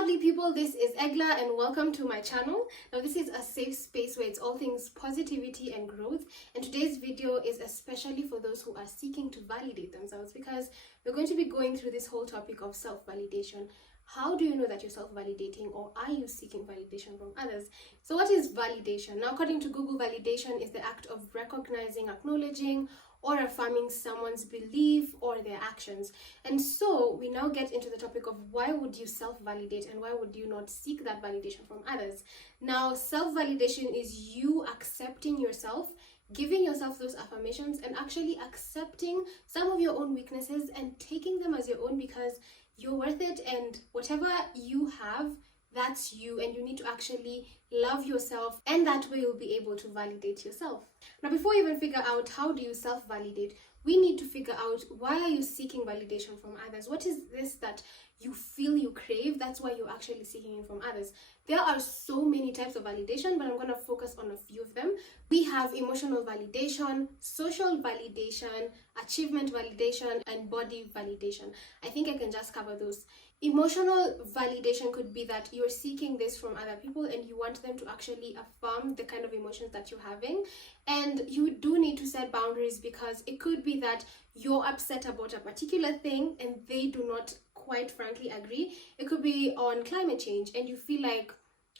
lovely people, this is Eglah and welcome to my channel. Now this is a safe space where it's all things positivity and growth, and today's video is especially for those who are seeking to validate themselves, because we're going to be going through this whole topic of self-validation. How do you know that you're self-validating, or are you seeking validation from others? So what is validation? Now, according to Google, validation is the act of recognizing, acknowledging, or affirming someone's belief or their actions. And so we now get into the topic of why would you self-validate and why would you not seek that validation from others. Now, self-validation is you accepting yourself, giving yourself those affirmations, and actually accepting some of your own weaknesses and taking them as your own, because you're worth it, and whatever you have, that's you, and you need to actually love yourself, and that way you'll be able to validate yourself. Now, before you even figure out how do you self-validate, we need to figure out, why are you seeking validation from others? What is this that you feel you crave? That's why you're actually seeking it from others. There are so many types of validation, but I'm going to focus on a few of them. We have emotional validation, social validation, achievement validation, and body validation. I think I can just cover those. Emotional validation could be that you're seeking this from other people and you want them to actually affirm the kind of emotions that you're having. And you do need to set boundaries, because it could be that you're upset about a particular thing and they do not quite frankly agree. It could be on climate change and you feel like,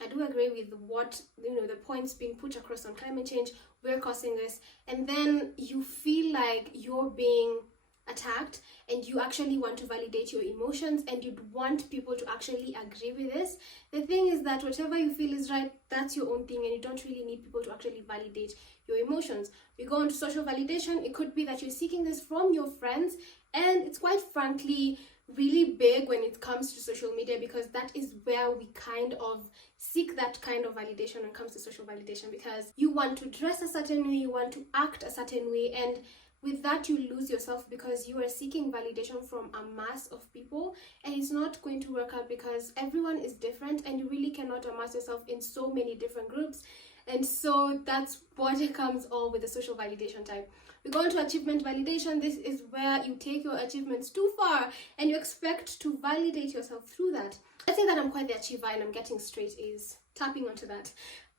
I do agree with what, the points being put across on climate change, we're causing this. And then you feel like you're being attacked and you actually want to validate your emotions and you'd want people to actually agree with this. The thing is that whatever you feel is right, that's your own thing, and you don't really need people to actually validate your emotions. We go on to social validation. It could be that you're seeking this from your friends, and it's quite frankly really big when it comes to social media, because that is where we kind of seek that kind of validation when it comes to social validation, because you want to dress a certain way, you want to act a certain way, and with that you lose yourself, because you are seeking validation from a mass of people, and it's not going to work out, because everyone is different and you really cannot amass yourself in so many different groups. And so that's what it comes all with the social validation type. We go on to achievement validation. This is where you take your achievements too far and you expect to validate yourself through that. Let's say that I'm quite the achiever and I'm getting straight A's. Tapping onto that,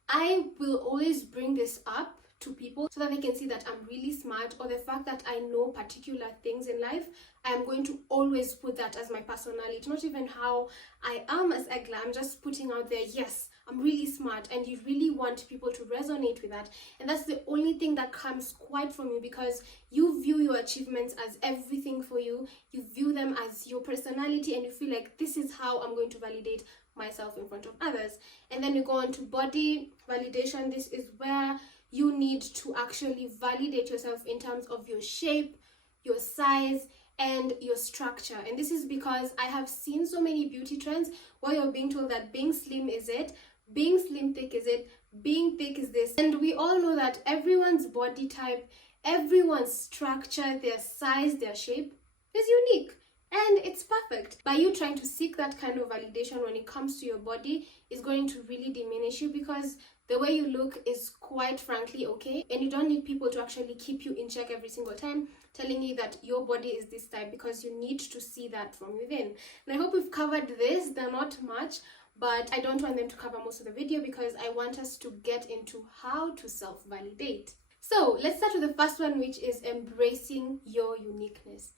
I will always bring this up to people so that they can see that I'm really smart, or the fact that I know particular things in life. I am going to always put that as my personality, not even how I am as Eglah. I'm just putting out there, yes, I'm really smart, and you really want people to resonate with that. And that's the only thing that comes quite from you, because you view your achievements as everything for you. You view them as your personality, and you feel like this is how I'm going to validate myself in front of others. And then you go on to body validation. This is where you need to actually validate yourself in terms of your shape, your size, and your structure. And this is because I have seen so many beauty trends where you're being told that being slim is it, being slim thick is it, being thick is this. And we all know that everyone's body type, everyone's structure, their size, their shape is unique. And it's perfect. By you trying to seek that kind of validation when it comes to your body is going to really diminish you, because the way you look is quite frankly okay, and you don't need people to actually keep you in check every single time, telling you that your body is this type, because you need to see that from within. And I hope we've covered this. They're not much, but I don't want them to cover most of the video, because I want us to get into how to self-validate. So let's start with the first one, which is embracing your uniqueness.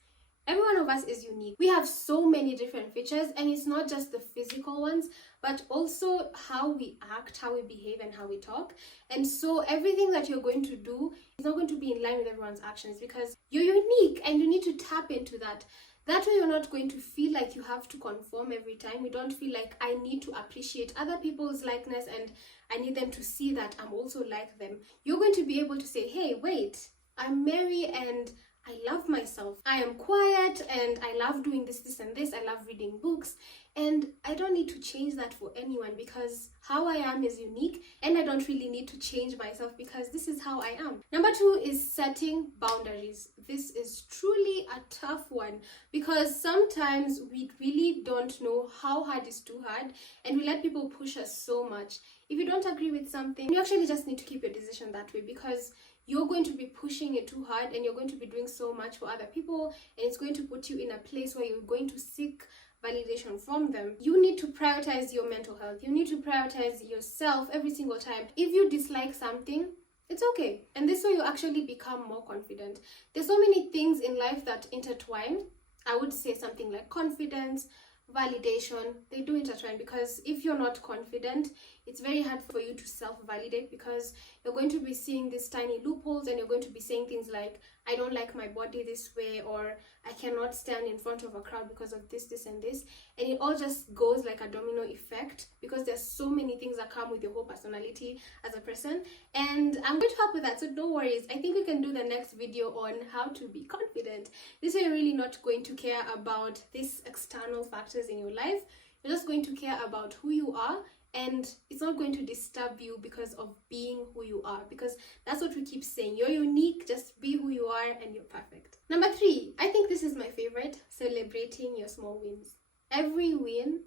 Every one of us is unique. We have so many different features, and it's not just the physical ones, but also how we act, how we behave, and how we talk. And so everything that you're going to do is not going to be in line with everyone's actions, because you're unique and you need to tap into that. That way you're not going to feel like you have to conform every time. You don't feel like I need to appreciate other people's likeness and I need them to see that I'm also like them. You're going to be able to say, hey, wait, I'm Mary and I love myself. I am quiet and I love doing this, and this. I love reading books, and I don't need to change that for anyone, because how I am is unique, and I don't really need to change myself, because this is how I am. Number two is setting boundaries. This is truly a tough one, because sometimes we really don't know how hard is too hard, and we let people push us so much. If you don't agree with something, you actually just need to keep your decision that way, because you're going to be pushing it too hard and you're going to be doing so much for other people, and it's going to put you in a place where you're going to seek validation from them. You need to prioritize your mental health. You need to prioritize yourself every single time. If you dislike something, it's okay. And this way you actually become more confident. There's so many things in life that intertwine. I would say something like confidence, validation, they do intertwine, because if you're not confident, it's very hard for you to self-validate, because you're going to be seeing these tiny loopholes and you're going to be saying things like, I don't like my body this way, or I cannot stand in front of a crowd because of this, this, and this. And it all just goes like a domino effect, because there's so many things that come with your whole personality as a person. And I'm going to help with that, so no worries. I think we can do the next video on how to be confident. This way you're really not going to care about these external factors in your life. You're just going to care about who you are, and it's not going to disturb you because of being who you are, because that's what we keep saying. You're unique, just be who you are and you're perfect. Number 3, I think this is my favorite, celebrating your small wins. Every win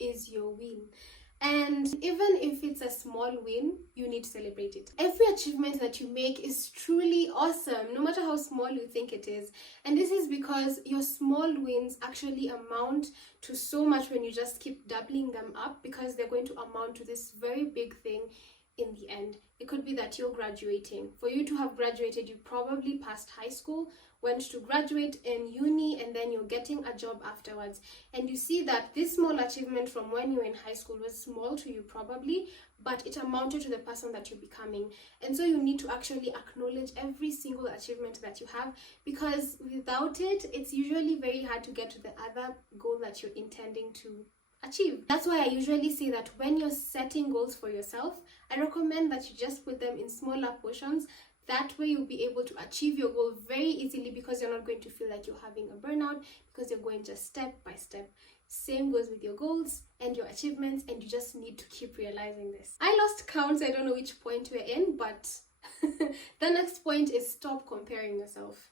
is your win. And even if it's a small win, you need to celebrate it. Every achievement that you make is truly awesome, no matter how small you think it is. And this is because your small wins actually amount to so much when you just keep doubling them up, because they're going to amount to this very big thing in the end. It could be that you're graduating. For you to have graduated, you probably passed high school, went to graduate in uni, and then you're getting a job afterwards. And you see that this small achievement from when you were in high school was small to you probably, but it amounted to the person that you're becoming. And so you need to actually acknowledge every single achievement that you have, because without it, it's usually very hard to get to the other goal that you're intending to achieve. That's why I usually say that when you're setting goals for yourself, I recommend that you just put them in smaller portions. That way you'll be able to achieve your goal very easily, because you're not going to feel like you're having a burnout, because you're going just step by step. Same goes with your goals and your achievements, and you just need to keep realizing this. I lost count, so I don't know which point we're in, but the next point is stop comparing yourself.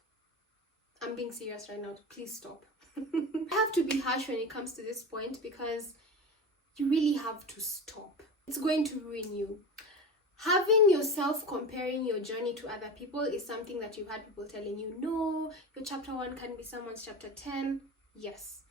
I'm being serious right now. Please stop. I have to be harsh when it comes to this point, because you really have to stop. It's going to ruin you. Having yourself comparing your journey to other people is something that you've had people telling you, no, your chapter 1 can be someone's chapter 10. Yes.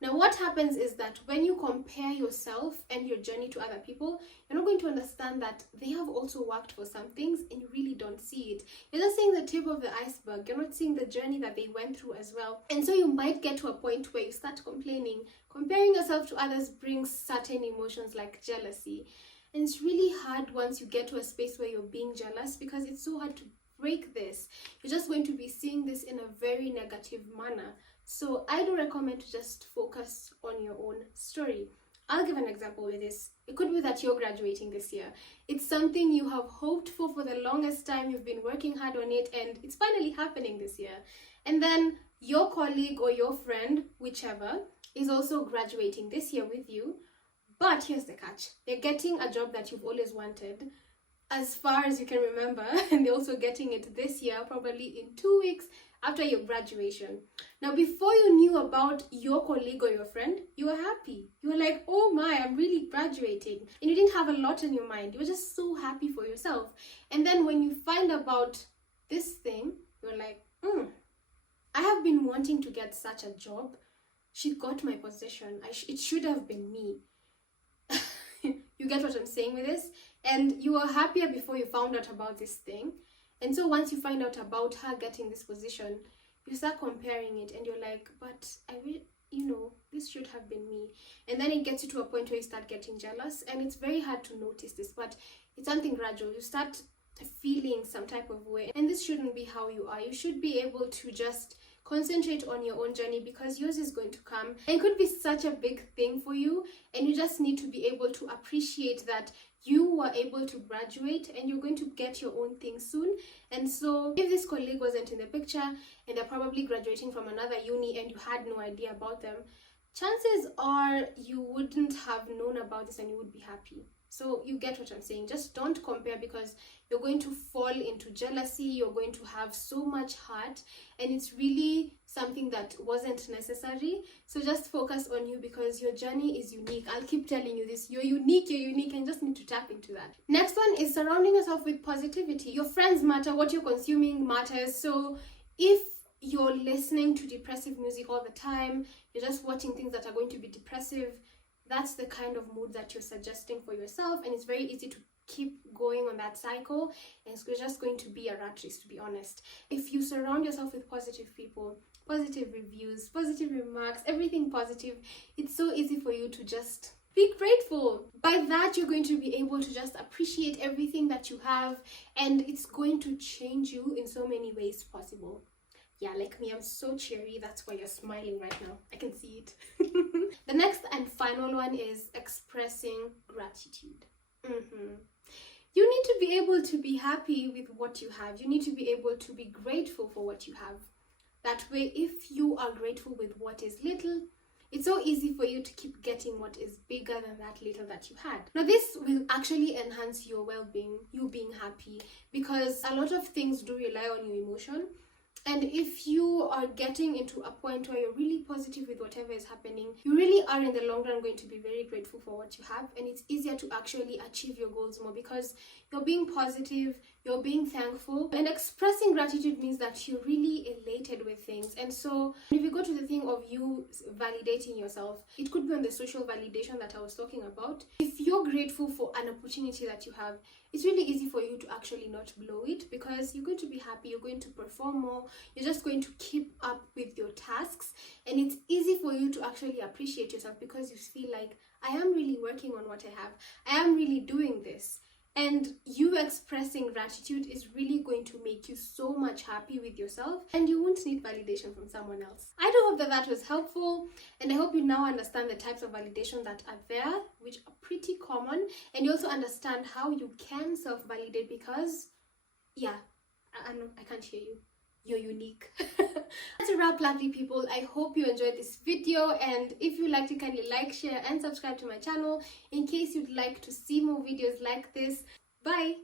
Now what happens is that when you compare yourself and your journey to other people, you're not going to understand that they have also worked for some things, and you really don't see it. You're just seeing the tip of the iceberg. You're not seeing the journey that they went through as well. And so you might get to a point where you start complaining. Comparing yourself to others brings certain emotions like jealousy. And it's really hard once you get to a space where you're being jealous, because it's so hard to break this. You're just going to be seeing this in a very negative manner. So I do recommend to just focus on your own story. I'll give an example with this. It could be that you're graduating this year. It's something you have hoped for the longest time. You've been working hard on it, and it's finally happening this year. And then your colleague or your friend, whichever, is also graduating this year with you. But here's the catch. They're getting a job that you've always wanted, as far as you can remember, and they're also getting it this year, probably in 2 weeks after your graduation. Now, before you knew about your colleague or your friend, you were happy. You were like, oh my, I'm really graduating. And you didn't have a lot in your mind. You were just so happy for yourself. And then when you find about this thing, you're like, I have been wanting to get such a job. She got my position. It should have been me. You get what I'm saying with this? And you were happier before you found out about this thing. And so once you find out about her getting this position, you start comparing it, and you're like, but this should have been me. And then it gets you to a point where you start getting jealous, and it's very hard to notice this, but it's something gradual. You start feeling some type of way, and this shouldn't be how you are. You should be able to just concentrate on your own journey, because yours is going to come, and it could be such a big thing for you, and you just need to be able to appreciate that you were able to graduate and you're going to get your own thing soon. And so if this colleague wasn't in the picture and they're probably graduating from another uni and you had no idea about them, chances are you wouldn't have known about this and you would be happy. So you get what I'm saying. Just don't compare, because you're going to fall into jealousy. You're going to have so much hurt, and it's really something that wasn't necessary. So just focus on you, because your journey is unique. I'll keep telling you this. You're unique, and you just need to tap into that. Next one is surrounding yourself with positivity. Your friends matter. What you're consuming matters. So if you're listening to depressive music all the time, you're just watching things that are going to be depressive, that's the kind of mood that you're suggesting for yourself, and it's very easy to keep going on that cycle, and it's just going to be a rat race, to be honest. If you surround yourself with positive people, positive reviews, positive remarks, everything positive, it's so easy for you to just be grateful. By that, you're going to be able to just appreciate everything that you have, and it's going to change you in so many ways possible. Yeah, like me, I'm so cheery. That's why you're smiling right now. I can see it. The next and final one is expressing gratitude. You need to be able to be happy with what you have. You need to be able to be grateful for what you have. That way, if you are grateful with what is little, it's so easy for you to keep getting what is bigger than that little that you had. Now, this will actually enhance your well-being, you being happy, because a lot of things do rely on your emotion. And if you are getting into a point where you're really positive with whatever is happening, you really are in the long run going to be very grateful for what you have, and it's easier to actually achieve your goals more because you're being positive, you're being thankful, and expressing gratitude means that you're really elated with things. And so if you go to the thing of you validating yourself, it could be on the social validation that I was talking about. If you're grateful for an opportunity that you have, it's really easy for you to actually not blow it because you're going to be happy, you're going to perform more, you're just going to keep up with your tasks, and it's easy for you to actually appreciate yourself because you feel like, I am really working on what I have, I am really doing this. And you expressing gratitude is really going to make you so much happy with yourself, and you won't need validation from someone else. I do hope that that was helpful, and I hope you now understand the types of validation that are there, which are pretty common, and you also understand how you can self-validate because, yeah, I can't hear you. You're unique. That's a wrap, lovely people. I hope you enjoyed this video, and if you liked it, kindly like, share and subscribe to my channel in case you'd like to see more videos like this. Bye.